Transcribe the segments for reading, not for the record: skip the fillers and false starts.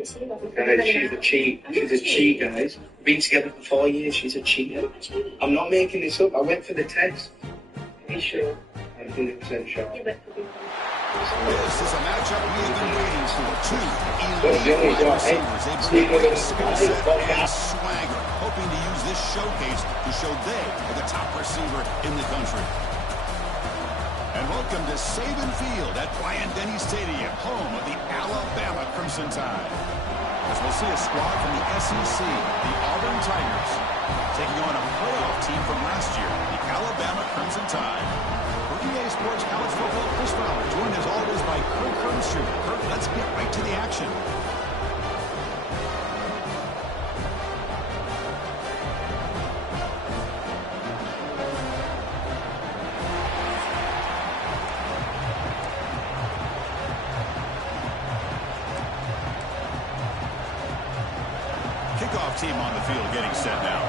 Guys, she's a cheat. She's a cheat, guys. Been together for 4 years. She's a cheater. I'm not making this up. I went for the test. Are you sure? I'm 100% sure. This is a matchup we have been waiting for. Two elite wide receivers. They bring great skill set and swagger, hoping to use this showcase to show they are the top receiver in the country. And welcome to Saban Field at Bryant-Denny Stadium, home of the Alabama Crimson Tide. As we'll see a squad from the SEC, the Auburn Tigers, taking on a playoff team from last year, the Alabama Crimson Tide. For EA Sports College Football, Chris Fowler, joined as always by Kirk Herbstreit. Kirk, let's get right to the action. Kickoff team on the field getting set now.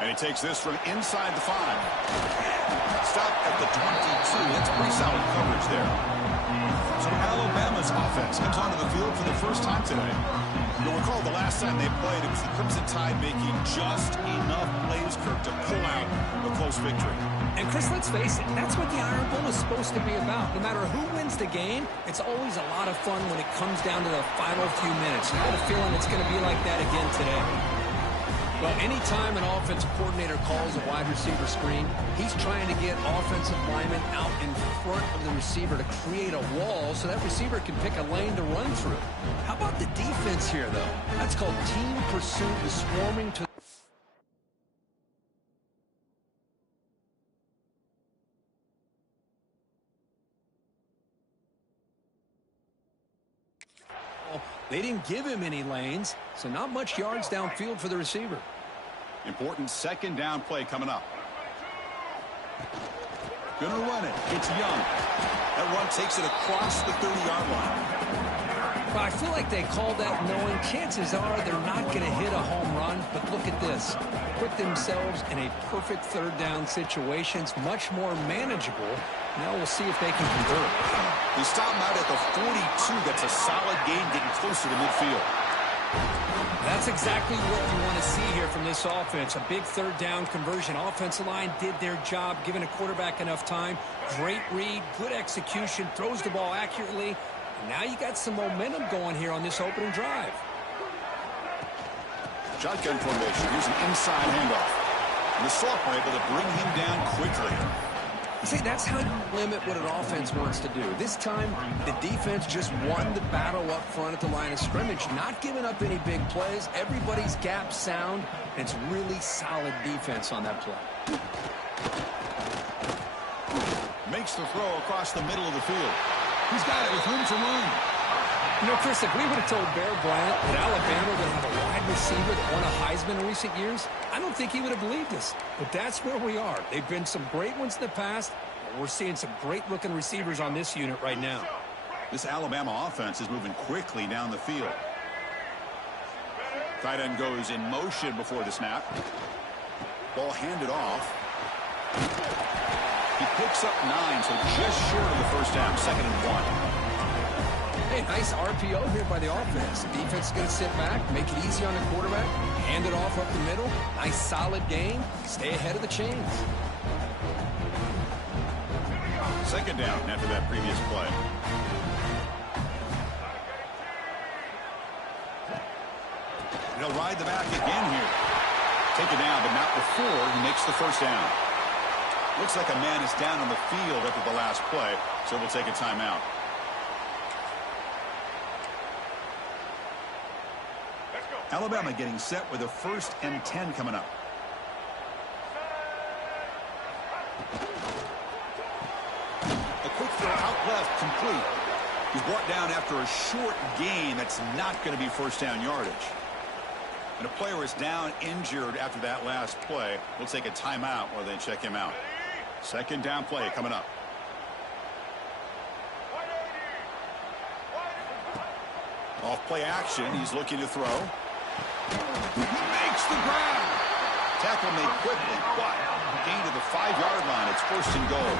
And he takes this from inside the 5. Stop at the 22. That's pretty solid coverage there. So Alabama's offense comes onto the field for the first time today. You'll recall the last time they played, it was the Crimson Tide making just enough plays, Kirk, to pull out a close victory. And Chris, let's face it, that's what the Iron Bowl is supposed to be about. No matter who wins the game, it's always a lot of fun when it comes down to the final few minutes. I have a feeling it's going to be like that again today. Well, anytime an offensive coordinator calls a wide receiver screen, he's trying to get offensive linemen out in front of the receiver to create a wall so that receiver can pick a lane to run through. How about the defense here, though? That's called team pursuit, the swarming to They didn't give him any lanes, so not much yards downfield for the receiver. Important second down play coming up. Gonna run it. It's Young. That run takes it across the 30-yard line. Well, I feel like they called that knowing chances are they're not going to hit a home run, but look at this. Put themselves in a perfect third down situation. It's much more manageable. Now we'll see if they can convert. They stop him out at the 42. That's a solid gain getting closer to midfield. That's exactly what you want to see here from this offense. A big third down conversion. Offensive line did their job, giving a quarterback enough time. Great read, good execution, throws the ball accurately. And now you got some momentum going here on this opening drive. Shotgun formation. Here's an inside handoff. And the sophomore able to bring him down quickly. See, that's how you limit what an offense wants to do. This time, the defense just won the battle up front at the line of scrimmage, not giving up any big plays. Everybody's gap sound, and it's really solid defense on that play. Makes the throw across the middle of the field. He's got it with room to run. You know, Chris, if we would have told Bear Bryant that Alabama would have a wide receiver that won a Heisman in recent years, I don't think he would have believed us. But that's where we are. They've been some great ones in the past, and we're seeing some great-looking receivers on this unit right now. This Alabama offense is moving quickly down the field. Tight end goes in motion before the snap. Ball handed off. He picks up 9, so just short of the first down, 2nd and 1. Hey, nice RPO here by the offense. The defense is going to sit back, make it easy on the quarterback, hand it off up the middle. Nice solid gain. Stay ahead of the chains. 2nd down after that previous play. He'll ride the back again here. Take it down, but not before he makes the first down. Looks like a man is down on the field after the last play, so we'll take a timeout. Alabama getting set with a 1st and 10 coming up. A quick throw out left, complete. He's brought down after a short gain. That's not going to be first down yardage. And a player is down injured after that last play. We'll take a timeout while they check him out. 2nd down play coming up. Off play action. He's looking to throw. He makes the grab. Tackle made quickly, but gain to the 5-yard line. It's 1st and goal.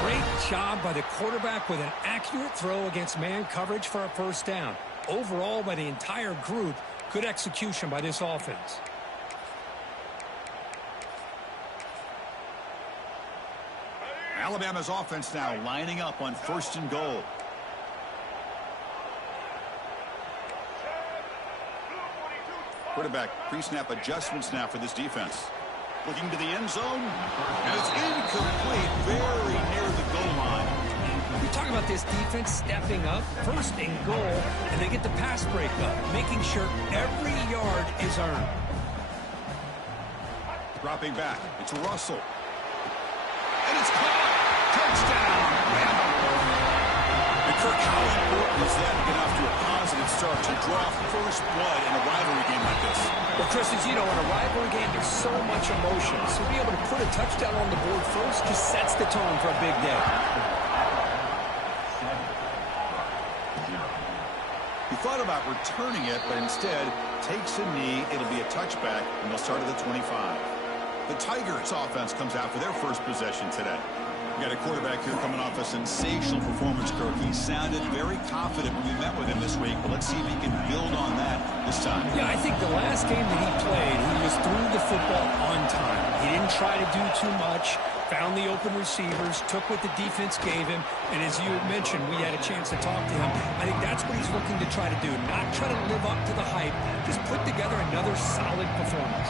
Great job by the quarterback with an accurate throw against man coverage for a first down. Overall, by the entire group, good execution by this offense. Alabama's offense now lining up on 1st and goal. Quarterback pre-snap adjustments now for this defense. Looking to the end zone, and it's incomplete, very near the goal line. We talk about this defense stepping up, 1st and goal, and they get the pass break up, making sure every yard is earned. Dropping back, it's Russell. And it's caught! Touchdown! And Kirk, how important is that to get off to a positive start to draw first blood in a rivalry game like this? Well, Chris, as you know, in a rivalry game, there's so much emotion. So to be able to put a touchdown on the board first just sets the tone for a big day. He thought about returning it, but instead takes a knee. It'll be a touchback, and they'll start at the 25. The Tigers offense comes out for their first possession today. We got a quarterback here coming off a sensational performance, Kirk. He sounded very confident when we met with him this week, but let's see if he can build on that this time. Yeah, I think the last game that he played, he was through the football on time. He didn't try to do too much, found the open receivers, took what the defense gave him, and as you mentioned, we had a chance to talk to him. I think that's what he's looking to try to do, not try to live up to the hype, just put together another solid performance.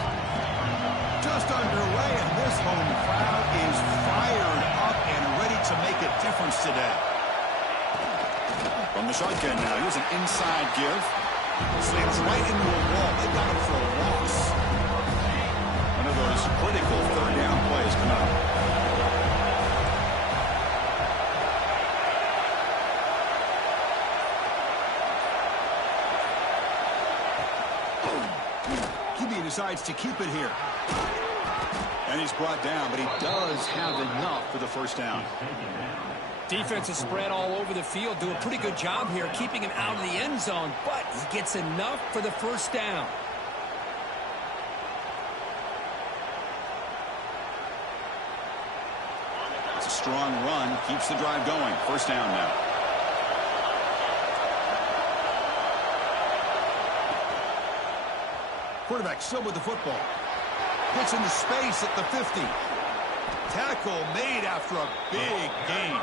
Just underway, and this home crowd is fired up and ready to make a difference today. From the shotgun now, here's an inside give. Slams right into a wall. They got him for a loss. One of those critical third down plays coming up. QB decides to keep it here. And he's brought down, but he does have enough for the first down. Defense is spread all over the field. Do a pretty good job here keeping him out of the end zone, but he gets enough for the first down. It's a strong run. Keeps the drive going. First down now. Quarterback still with the football. Gets into space at the 50. Tackle made after a big gain.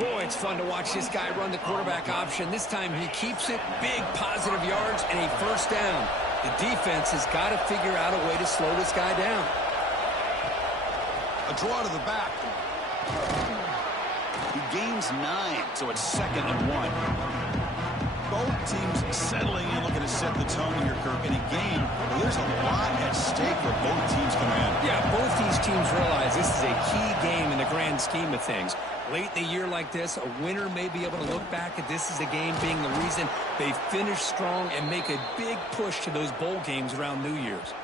Boy, it's fun to watch this guy run the quarterback option. This time he keeps it, big positive yards, and a first down. The defense has got to figure out a way to slow this guy down. A draw to the back. He gains 9, so it's 2nd and 1. Both teams settling in, looking to set the tone here, Kirk. In a game where there's a lot at stake for both teams coming in. Yeah, both these teams realize this is a key game in the grand scheme of things. Late in the year like this, a winner may be able to look back at this as a game being the reason they finish strong and make a big push to those bowl games around New Year's.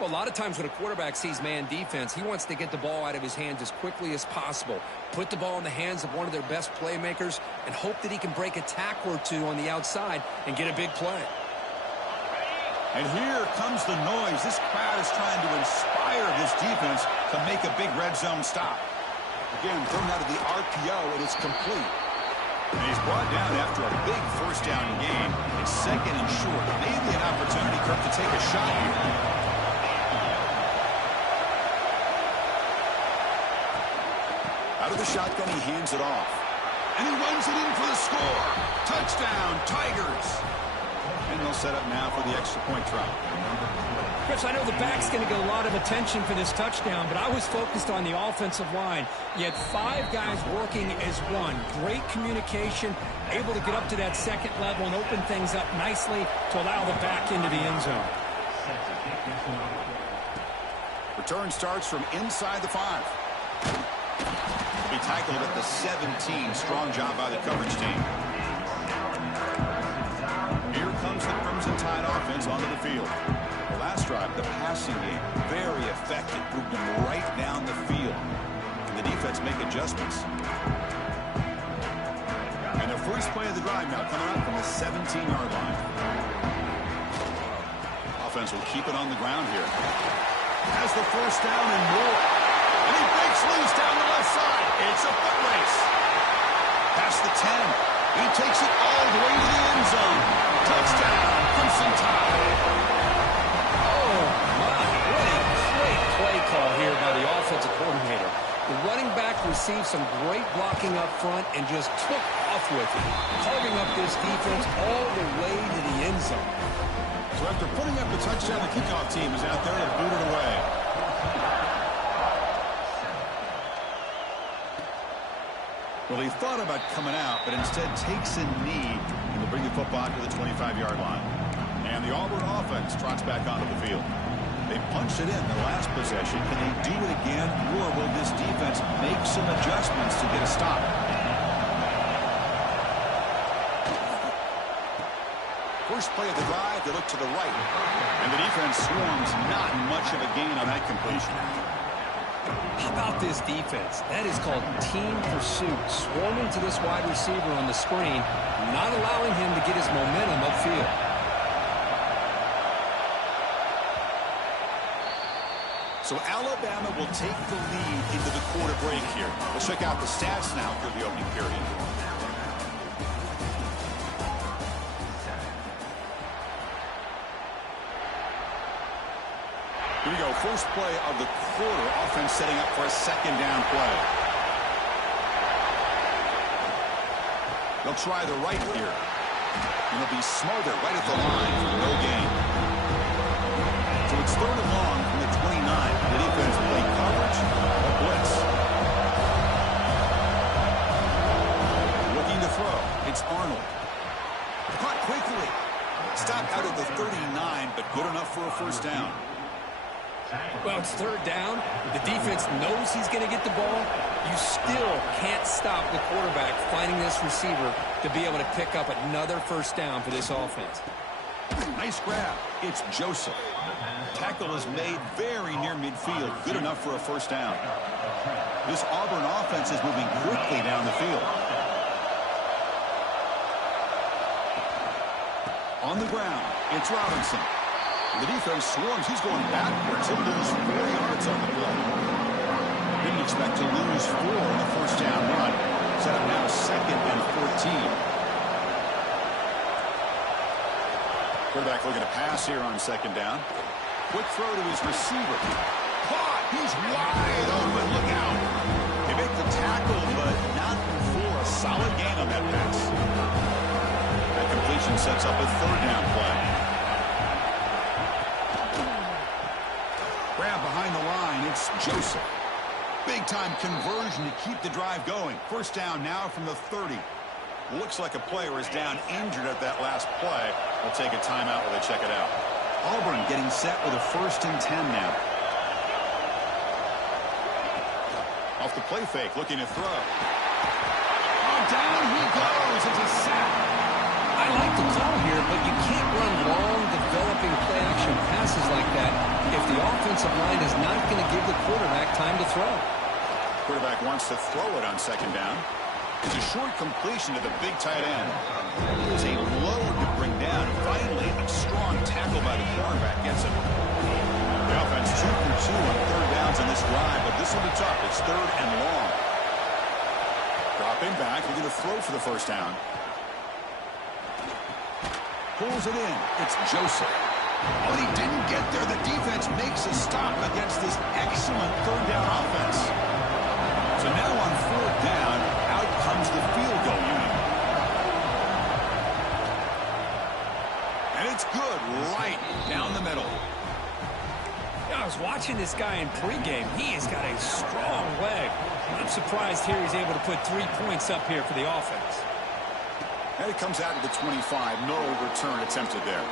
Well, a lot of times when a quarterback sees man defense, he wants to get the ball out of his hands as quickly as possible, put the ball in the hands of one of their best playmakers, and hope that he can break a tackle or two on the outside and get a big play. And here comes the noise. This crowd is trying to inspire this defense to make a big red zone stop. Again, thrown out of the RPO, and it's complete. And he's brought down after a big first down gain. It's 2nd and short. Maybe an opportunity, Kirk, to take a shot here. Out of the shotgun, he hands it off. And he runs it in for the score. Touchdown, Tigers. And they'll set up now for the extra point try. Chris, I know the back's going to get a lot of attention for this touchdown, but I was focused on the offensive line. You had 5 guys working as one. Great communication, able to get up to that 2nd level and open things up nicely to allow the back into the end zone. Return starts from inside the 5. He tackled at the 17. Strong job by the coverage team. Here comes the Crimson Tide offense onto the field. The last drive, the passing game, very effective. Moved them right down the field. And the defense make adjustments. And the first play of the drive now coming up from the 17-yard line. Offense will keep it on the ground here. Has the first down and more. And he breaks loose down the left side. It's a across the 10. He takes it all the way to the end zone. Touchdown, Crimson Tide. Oh, my. What a great play call here by the offensive coordinator. The running back received some great blocking up front and just took off with it, carving up this defense all the way to the end zone. So after putting up the touchdown, the kickoff team is out there to boot it away. Well, he thought about coming out, but instead takes a knee and will bring the football to the 25-yard line. And the Auburn offense trots back onto the field. They punched it in the last possession. Can they do it again, or will this defense make some adjustments to get a stop? First play of the drive, they look to the right. And the defense swarms, not much of a gain on that completion. How about this defense? That is called team pursuit. Swarming to this wide receiver on the screen, not allowing him to get his momentum upfield. So Alabama will take the lead into the quarter break here. Let's check out the stats now through the opening period. Here we go. First play of the quarter. Offense setting up for a second down play. They'll try the right here. And they'll be smarter right at the line for no gain. So it's third and long from the 29. The defense play coverage or blitz. Looking to throw. It's Arnold. Caught quickly. Stopped out at the 39, but good enough for a first down. Well, it's third down. The defense knows he's going to get the ball. You still can't stop the quarterback finding this receiver to be able to pick up another first down for this offense. Nice grab. It's Joseph. Tackle is made very near midfield. Good enough for a first down. This Auburn offense is moving quickly down the field. On the ground, it's Robinson. The defense swarms. He's going backwards. He'll lose 4 yards on the play. Didn't expect to lose 4 in the first down run. Set up now 2nd and 14. Quarterback looking to pass here on 2nd down. Quick throw to his receiver. Caught. He's wide open. Look out. They make the tackle, but not for a solid gain on that pass. That completion sets up a 3rd down play. Grab behind the line. It's Joseph. Big-time conversion to keep the drive going. First down now from the 30. Looks like a player is down injured at that last play. They'll take a timeout while they check it out. Auburn getting set with a 1st and 10 now. Off the play fake, looking to throw. Oh, down he goes. It's a sack. I like the call here, but you can't run long, developing play-action passes like that if the offensive line is not going to give the quarterback time to throw. Quarterback wants to throw it on 2nd down. It's a short completion to the big tight end. There's a load to bring down. Finally, a strong tackle by the cornerback gets him. The offense 2 for 2 on 3rd downs in this drive, but this will be tough. It's 3rd and long. Dropping back, looking to throw for the first down. Pulls it in. It's Joseph. But he didn't get there. The defense makes a stop against this excellent 3rd down offense. So now on 4th down, out comes the field goal unit. And it's good right down the middle. I was watching this guy in pregame. He has got a strong leg. I'm surprised here he's able to put 3 points up here for the offense. And it comes out to the 25. No return attempted there.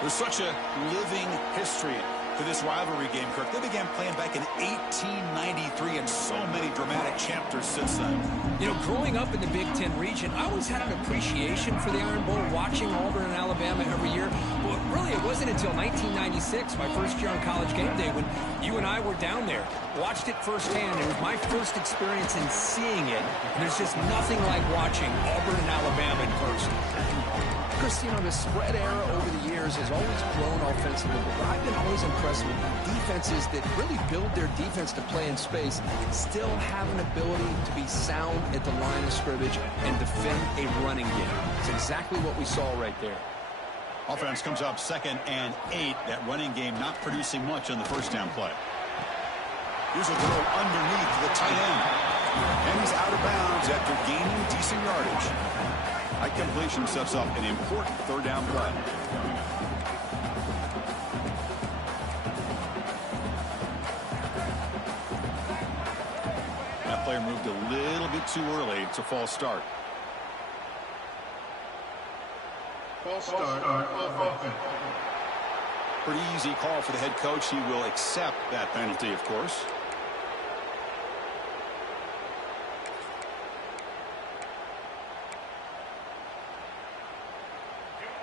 There's such a living history to this rivalry game, Kirk. They began playing back in 1893, and so many dramatic chapters since then. You know, growing up in the Big Ten region, I always had an appreciation for the Iron Bowl, watching Auburn and Alabama every year. But really, it wasn't until 1996, my first year on College Game Day, when you and I were down there, watched it firsthand. It was my first experience in seeing it. And there's just nothing like watching Auburn and Alabama in person. Chris, the spread era over the years has always grown offensively, but I've been always impressed with defenses that really build their defense to play in space, still have an ability to be sound at the line of scrimmage and defend a running game. It's exactly what we saw right there. Offense comes up 2nd and 8. That running game not producing much on the first down play. Here's a throw underneath the tight end. And he's out of bounds after gaining decent yardage. That completion sets up an important 3rd down play. That player moved a little bit too early. It's a false start. False start. Pretty easy call for the head coach. He will accept that penalty, of course.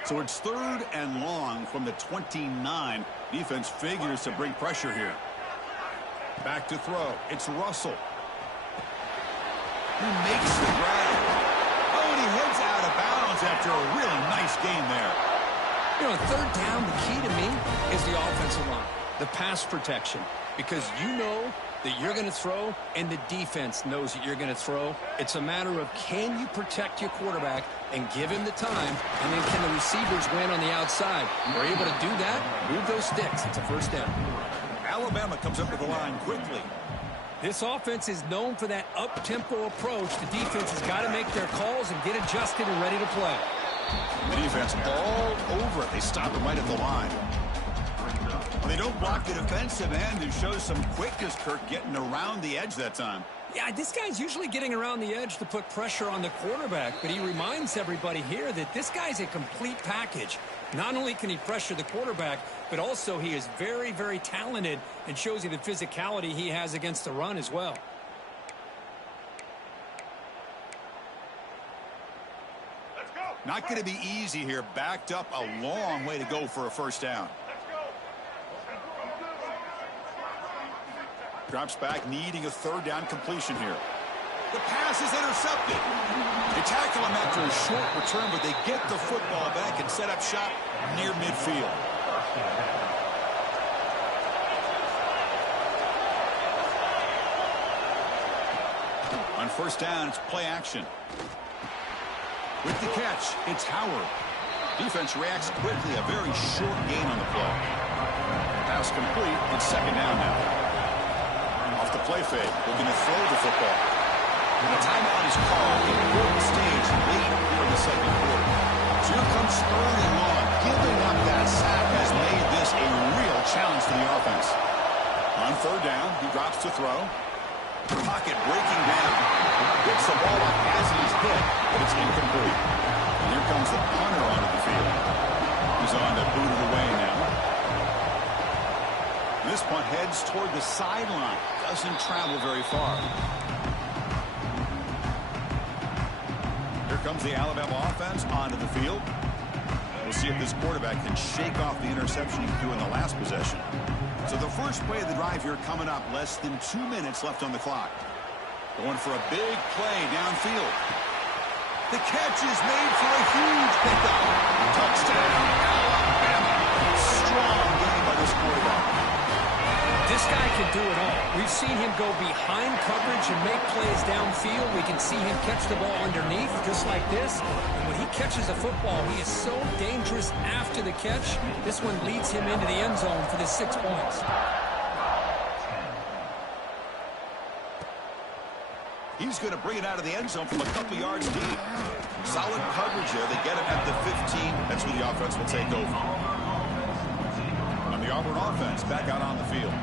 So it's 3rd and long from the 29. Defense figures to bring pressure here. Back to throw. It's Russell. He makes the grab. Oh, and he heads out of bounds after a really nice game there. You know, 3rd down, the key to me is the offensive line, the pass protection, because you know that you're going to throw and the defense knows that you're going to throw. It's a matter of, can you protect your quarterback and give him the time, and then can the receivers win on the outside? We're able to do that, move those sticks. It's a 1st down. Alabama comes up to the line quickly. This offense is known for that up-tempo approach. The defense has got to make their calls and get adjusted and ready to play. The defense all over it. They stop him right at the line. They don't block the defensive end and show some quickness, Kirk, getting around the edge that time. Yeah, this guy's usually getting around the edge to put pressure on the quarterback, but he reminds everybody here that this guy's a complete package. Not only can he pressure the quarterback, but also he is very, very talented and shows you the physicality he has against the run as well. Not going to be easy here. Backed up a long way to go for a 1st down. Drops back, needing a 3rd down completion here. The pass is intercepted. They tackle him after a short return, but they get the football back and set up shop near midfield. On 1st down, it's play action. With the catch, it's Howard. Defense reacts quickly. A very short gain on the play. Pass complete. It's 2nd down now. Off the play fake, looking to throw the football. And the timeout is called. Important stage late here in the 2nd quarter. So here comes 3rd and long. Giving up that sack has made this a real challenge for the offense. On 3rd down, he drops to throw. Pocket breaking down. Gets the ball up as he's hit, but it's incomplete. And here comes the punter onto the field. He's on to boot it away now. This punt heads toward the sideline. Doesn't travel very far. Here comes the Alabama offense onto the field. We'll see if this quarterback can shake off the interception he threw in the last possession. So the first play of the drive here coming up. Less than 2 minutes left on the clock. Going for a big play downfield. The catch is made for a huge pickup. Touchdown, Alabama. Strong game by this quarterback. This guy can do it all. We've seen him go behind coverage and make plays downfield. We can see him catch the ball underneath just like this. And when he catches a football, he is so dangerous after the catch. This one leads him into the end zone for the 6 points. He's going to bring it out of the end zone from a couple yards deep. Solid coverage there. They get him at the 15. That's where the offense will take over. On the Auburn offense, back out on the field.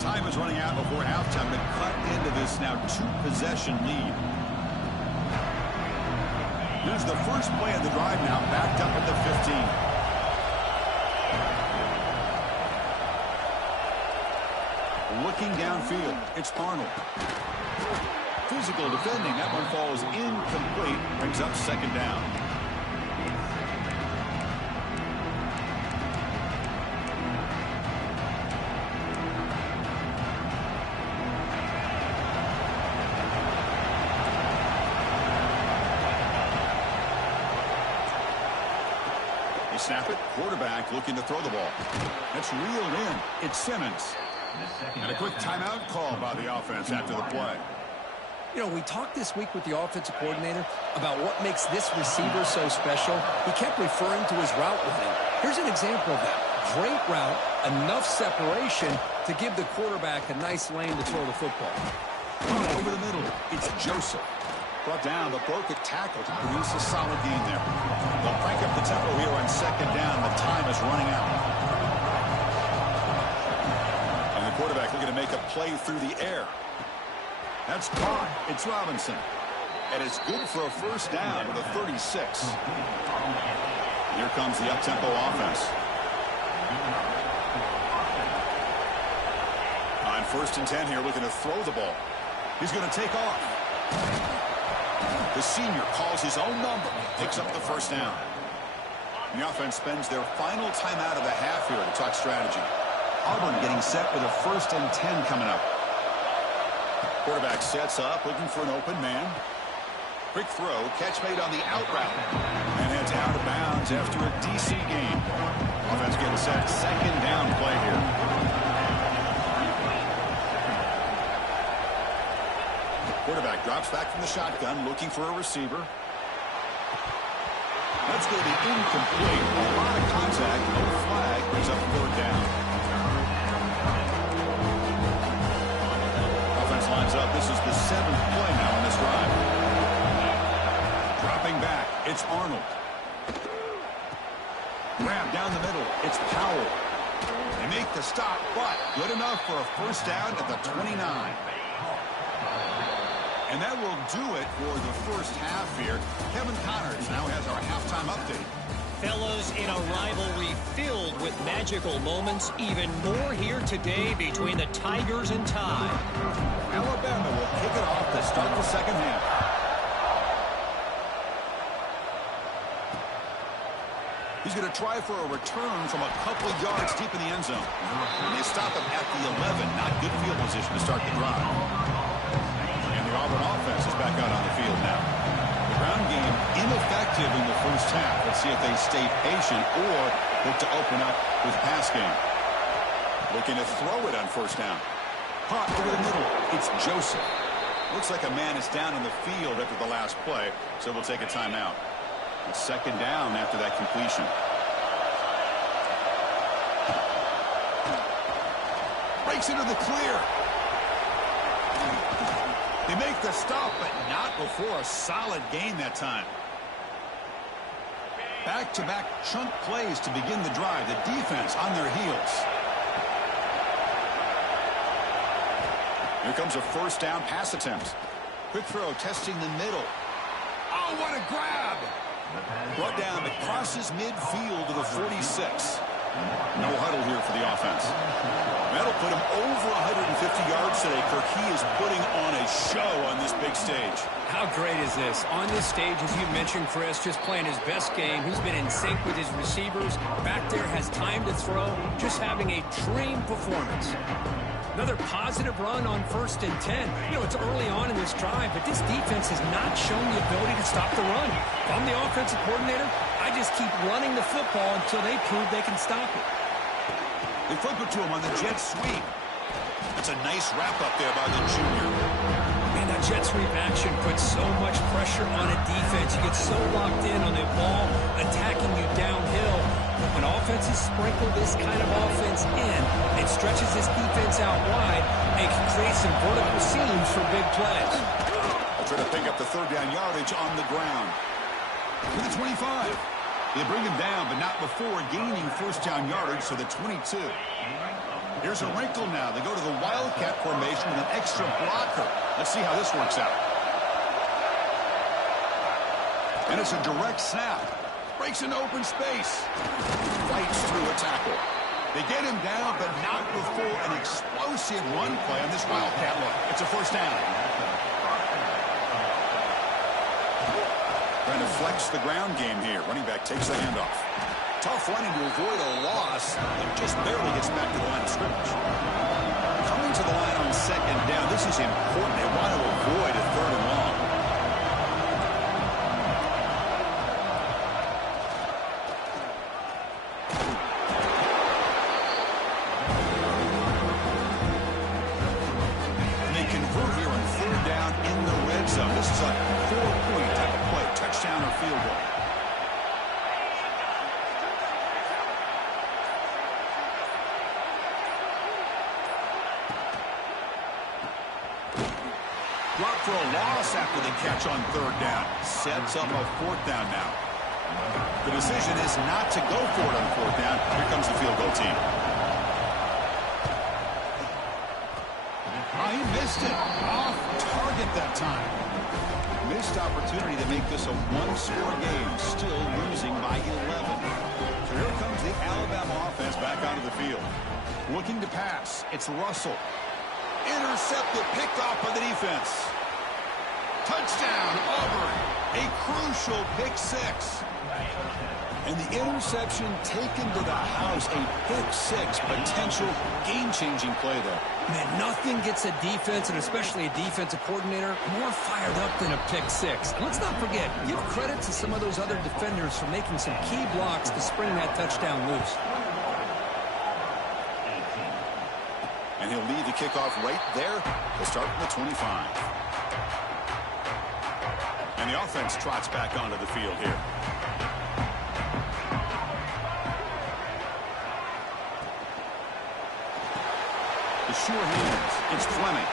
Time is running out before halftime to cut into this now 2-possession lead. Here's the first play of the drive now, backed up at the 15. Looking downfield, it's Arnold. Physical defending, that one falls incomplete, brings up 2nd down. They snap it. Quarterback looking to throw the ball. That's reeled in. It's Simmons. And a quick timeout call by the offense after the play. You know, we talked this week with the offensive coordinator about what makes this receiver so special. He kept referring to his route running. Here's an example of that. Great route, enough separation to give the quarterback a nice lane to throw the football. Over the middle, it's Joseph. Brought down, but broke a tackle to produce a solid gain there. They'll crank up the tempo here on second down. The time is running out. And the quarterback looking to make a play through the air. That's caught. It's Robinson. And it's good for a first down with a 36. Here comes the up-tempo offense. On 1st and 10 here, looking to throw the ball. He's going to take off. The senior calls his own number, picks up the first down. The offense spends their final timeout of the half here to talk strategy. Auburn getting set with a 1st and 10 coming up. Quarterback sets up, looking for an open man. Quick throw, catch made on the out route. And heads out of bounds after a DC gain. Offense getting set, second down play here. Quarterback drops back from the shotgun, looking for a receiver. That's going to be incomplete. A lot of contact, no flag, brings up 3rd down. Offense lines up. This is the 7th play now on this drive. Dropping back, it's Arnold. Grab down the middle, it's Powell. They make the stop, but good enough for a first down at the 29. And that will do it for the first half here. Kevin Connors now has our halftime update. Fellows, in a rivalry filled with magical moments, even more here today between the Tigers and Tide. Alabama will kick it off to start the second half. He's going to try for a return from a couple of yards deep in the end zone. And they stop him at the 11. Not good field position to start the drive. The Auburn offense is back out on the field now. The ground game ineffective in the first half. Let's see if they stay patient or look to open up with pass game. Looking to throw it on 1st down. Caught over the middle. It's Joseph. Looks like a man is down in the field after the last play, so we'll take a timeout. It's 2nd down after that completion. Breaks into the clear. They make the stop, but not before a solid gain that time. Back-to-back chunk plays to begin the drive. The defense on their heels. Here comes a 1st down pass attempt. Quick throw, testing the middle. Oh, what a grab! Brought down, but crosses midfield to the 46. No huddle here for the offense. That'll put him over 150 yards today. Kirk, he is putting on a show on this big stage. How great is this? On this stage, as you mentioned, Chris, just playing his best game. He's been in sync with his receivers. Back there, has time to throw. Just having a dream performance. Another positive run on 1st and 10. You know, it's early on in this drive, but this defense has not shown the ability to stop the run. If I'm the offensive coordinator, I just keep running the football until they prove they can stop it. They flip it to him on the jet sweep. That's a nice wrap up there by the junior. Man, that jet sweep action puts so much pressure on a defense. You get so locked in on the ball attacking you downhill. But when offenses sprinkle this kind of offense in, it stretches this defense out wide and can create some vertical seams for big plays. They'll try to pick up the 3rd down yardage on the ground. To the 25. They bring him down, but not before gaining 1st down yardage to the 22. Here's a wrinkle now. They go to the Wildcat formation with an extra blocker. Let's see how this works out. And it's a direct snap. Breaks into open space. Fights through a tackle. They get him down, but not before an explosive run play on this Wildcat look. It's a 1st down. Trying to flex the ground game here. Running back takes the handoff. Tough running to avoid a loss, and just barely gets back to the line of scrimmage. Coming to the line on 2nd down. This is important. They want to avoid a 3rd and long. brought for a loss after the catch on third down. Sets up a fourth down now. The decision is not to go for it on fourth down. Here comes the field goal team. He missed it. Off target that time. Missed opportunity to make this a one-score game. Still losing by 11. So here comes the Alabama offense back onto the field. Looking to pass. It's Russell. Intercepted, picked off by the defense. Touchdown, Auburn. A crucial pick six. And the interception taken to the house. A pick six, potential game-changing play there. Man, nothing gets a defense, and especially a defensive coordinator, more fired up than a pick six. And let's not forget, give credit to some of those other defenders for making some key blocks to spring that touchdown loose. And he'll lead the kickoff right there. They'll start from the 25. And the offense trots back onto the field here. The sure hands. It's Fleming.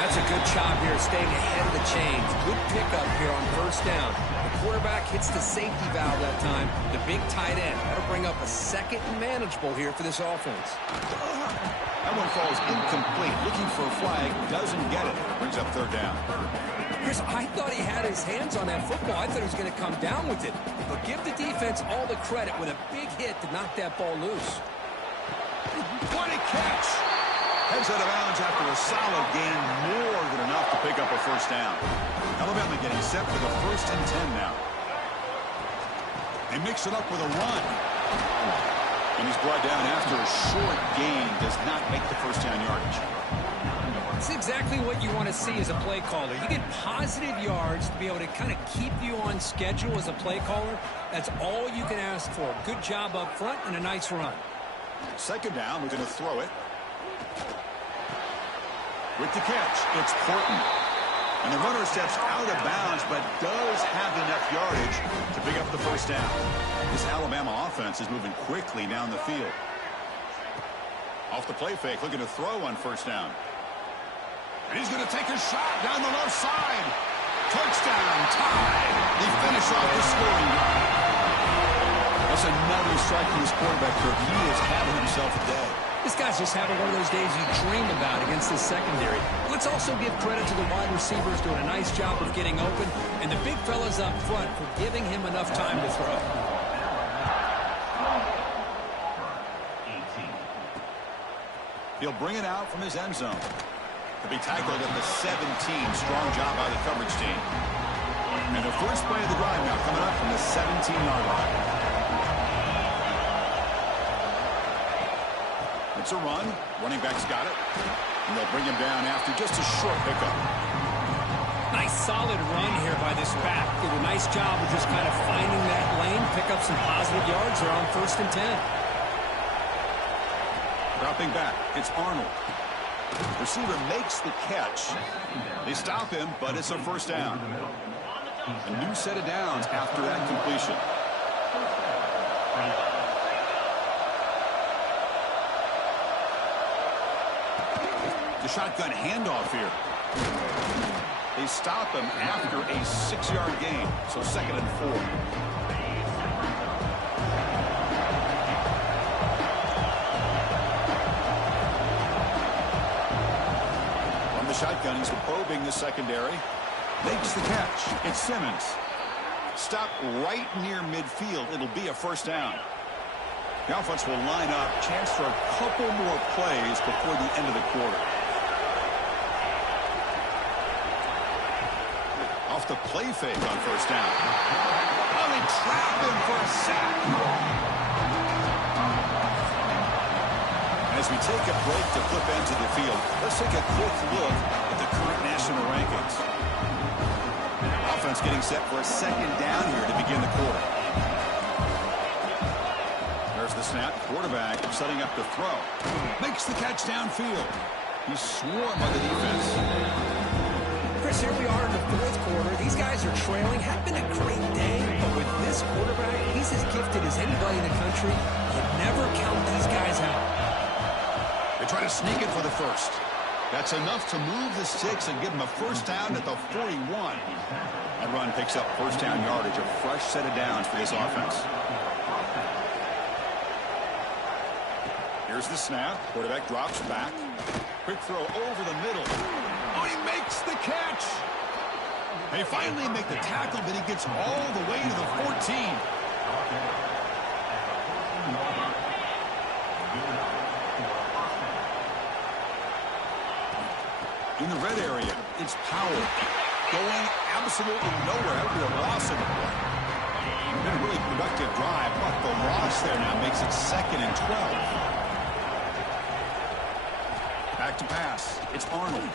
That's a good job here, staying ahead of the chains. Good pickup here on first down. The quarterback hits the safety valve that time. The big tight end. That'll bring up a second and manageable here for this offense. That one falls incomplete. Looking for a flag. Doesn't get it. Brings up third down. Chris, I thought he had his hands on that football. I thought he was going to come down with it. But give the defense all the credit with a big hit to knock that ball loose. What a catch! Heads out of bounds after a solid gain, more than enough to pick up a first down. Alabama getting set for the 1st and 10 now. They mix it up with a run. And he's brought down after a short gain. Does not make the first down yardage. It's exactly what you want to see as a play caller. You get positive yards to be able to kind of keep you on schedule as a play caller. That's all you can ask for. Good job up front and a nice run. Second down, we're going to throw it. With the catch, it's Portland. And the runner steps out of bounds, but does have enough yardage to pick up the first down. This Alabama offense is moving quickly down the field. Off the play fake, looking to throw on first down. And he's going to take a shot down the left side. Touchdown, tied. They finish off the scoring drive. That's another strike from his quarterback, Kirk. He is having himself a day. This guy's just having one of those days you dream about against this secondary. Let's also give credit to the wide receivers doing a nice job of getting open, and the big fellas up front for giving him enough time to throw. He'll bring it out from his end zone. To be tackled at the 17. Strong job by the coverage team. And the first play of the drive now coming up from the 17-yard line. It's a run. Running back's got it. And they'll bring him down after just a short pickup. Nice solid run here by this back. Did a nice job of just kind of finding that lane, pick up some positive yards there on 1st and 10. Dropping back. It's Arnold. Receiver makes the catch. They stop him, but it's a first down. A new set of downs after that completion. The shotgun handoff here. They stop him after a 6-yard gain, so 2nd and 4. From the shotgun, he's probing the secondary. Makes the catch. It's Simmons. Stop right near midfield. It'll be a first down. The offense will line up. Chance for a couple more plays before the end of the quarter. Off the play fake on first down. Oh, they trap him for a sack. As we take a break to flip into the field, let's take a quick look at the current national rankings. Offense getting set for a second down here to begin the quarter. There's the snap. Quarterback setting up to throw. Makes the catch downfield. He's swarmed by the defense. Chris, here we are in the 4th quarter. These guys are trailing. Had been a great day, but with this quarterback, he's as gifted as anybody in the country. You never count these guys out. They try to sneak it for the first. That's enough to move the sticks and give them a first down at the 41. That run picks up first down yardage, a fresh set of downs for this offense. Here's the snap. Quarterback drops back. Quick throw over the middle. Oh, he makes the catch. They finally make the tackle, but he gets all the way to the 14. In the red area, it's Powell going absolutely nowhere. That would be a loss of the play. Been a really productive drive, but the loss there now makes it 2nd and 12. Back to pass. It's Arnold.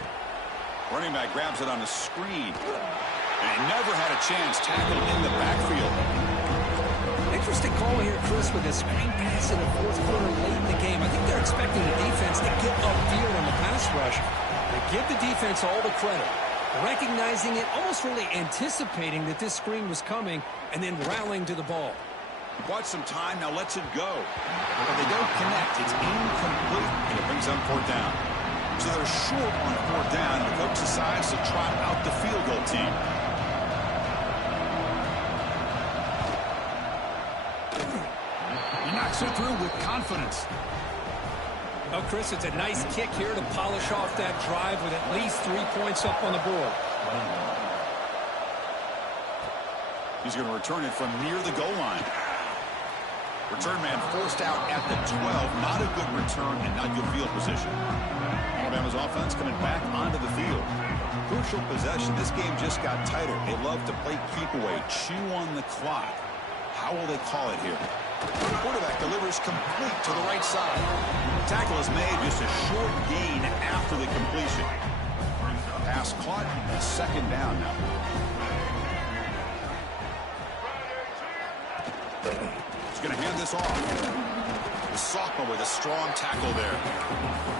Running back grabs it on the screen. And he never had a chance tackled in the backfield. Interesting call here, Chris, with a screen pass in the fourth quarter late in the game. I think they're expecting the defense to get upfield on the pass rush. They give the defense all the credit, recognizing it, almost really anticipating that this screen was coming, and then rallying to the ball. Bought some time, now lets it go. But they don't connect. It's incomplete, and it brings them 4th down. So they're short on 4th down. The coach decides to trot out the field goal team. He knocks it through with confidence. Oh, Chris, it's a nice kick here to polish off that drive with at least 3 points up on the board. He's going to return it from near the goal line. Return man forced out at the 12. Not a good return and not good field position. Alabama's offense coming back onto the field. Crucial possession. This game just got tighter. They love to play keep away, chew on the clock. How will they call it here? The quarterback delivers complete to the right side. The tackle is made, just a short gain after the completion. Pass caught, and 2nd down now. He's going to hand this off. The sophomore with a strong tackle there.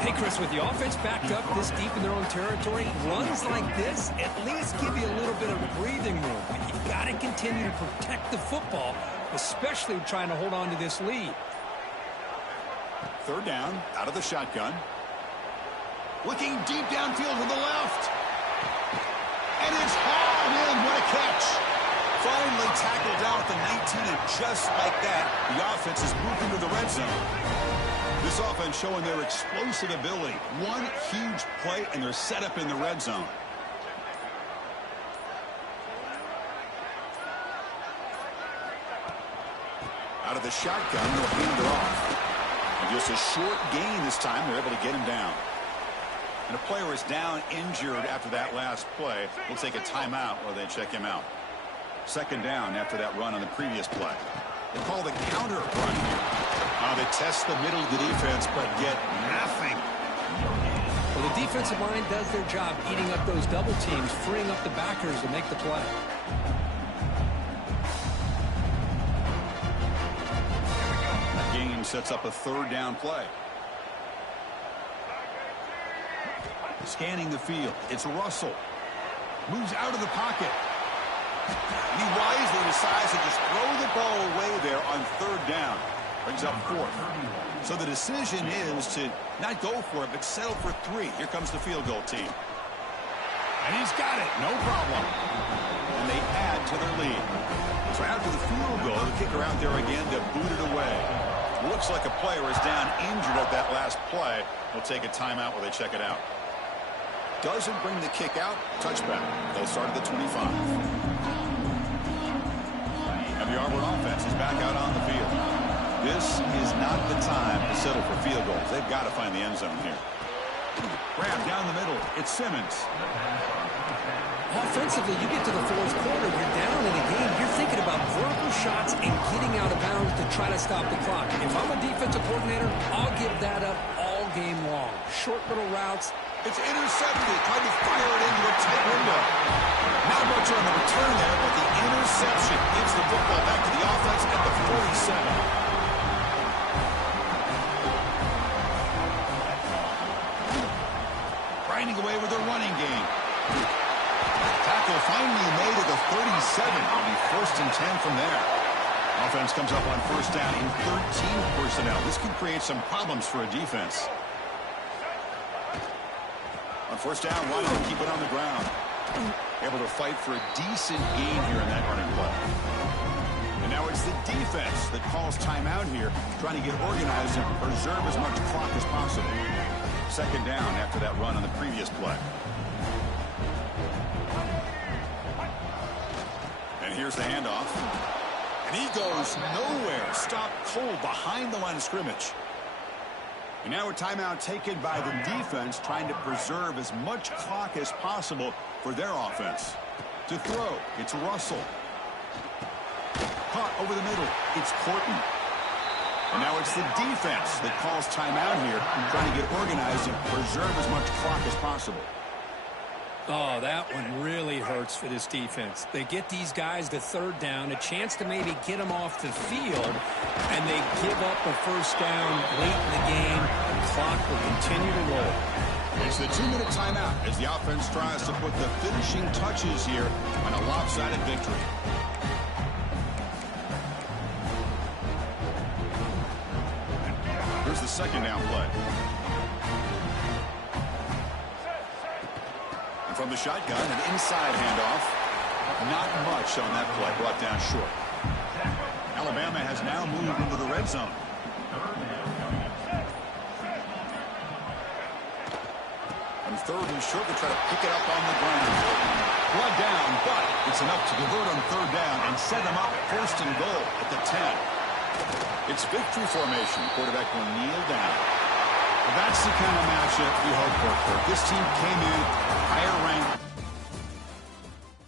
Hey, Chris, with the offense backed up this deep in their own territory, runs like this at least give you a little bit of breathing room. But you got to continue to protect the football, especially trying to hold on to this lead. 3rd down, out of the shotgun. Looking deep downfield to the left. And it's hauled in. What a catch. Finally tackled down at the 19, and just like that, the offense is moved into the red zone. This offense showing their explosive ability. One huge play, and they're set up in the red zone. Out of the shotgun, they'll hand it off. And just a short gain this time. They're able to get him down. And a player is down injured after that last play. We'll take a timeout while they check him out. 2nd down after that run on the previous play. They call the counter run here. They test the middle of the defense, but get nothing. Well, the defensive line does their job eating up those double teams, freeing up the backers to make the play. That gain sets up a 3rd down play. Scanning the field. It's Russell. Moves out of the pocket. And he wisely decides to just throw the ball away there on 3rd down. Brings up 4th. So the decision is to not go for it, but settle for 3. Here comes the field goal team. And he's got it. No problem. And they add to their lead. So after the field goal, the kicker out there again to boot it away. Looks like a player is down injured at that last play. We'll take a timeout while they check it out. Doesn't bring the kick out. Touchback. They'll start at the 25. And the Auburn offense is back out on the field. This is not the time to settle for field goals. They've got to find the end zone here. Grab down the middle. It's Simmons. Offensively, you get to the fourth quarter, you're down in a game, you're thinking about vertical shots and getting out of bounds to try to stop the clock. If I'm a defensive coordinator, I'll give that up all game long. Short little routes. It's intercepted. Tried to fire it into a tight window. Not much on the return there, but the interception gives the football back to the offense at the 47. Grinding away with a running game. Tackle finally made at the 37. It'll be 1st and 10 from there. Offense comes up on 1st down in 13 personnel. This can create some problems for a defense. On first down, why not keep it on the ground? Able to fight for a decent gain here in that running play. And now it's the defense that calls timeout here, trying to get organized and preserve as much clock as possible. Second down after that run on the previous play. And here's the handoff. And he goes nowhere. Stopped cold behind the line of scrimmage. And now a timeout taken by the defense, trying to preserve as much clock as possible for their offense. To throw, it's Russell. Caught over the middle, it's Courtney. And now it's the defense that calls timeout here, trying to get organized and preserve as much clock as possible. Oh, that one really hurts for this defense. They get these guys to third down, a chance to maybe get them off the field, and they give up a first down late in the game. The clock will continue to roll. It's the 2-minute timeout as the offense tries to put the finishing touches here on a lopsided victory. Here's the second down play. From the shotgun, an inside handoff. Not much on that play, brought down short. Alabama has now moved into the red zone. On third and short, they try to pick it up on the ground. Blood down, but it's enough to convert on third down and set them up first and goal at the 10. It's victory formation. Quarterback will kneel down. That's the kind of matchup you hope for. This team came in higher ranked.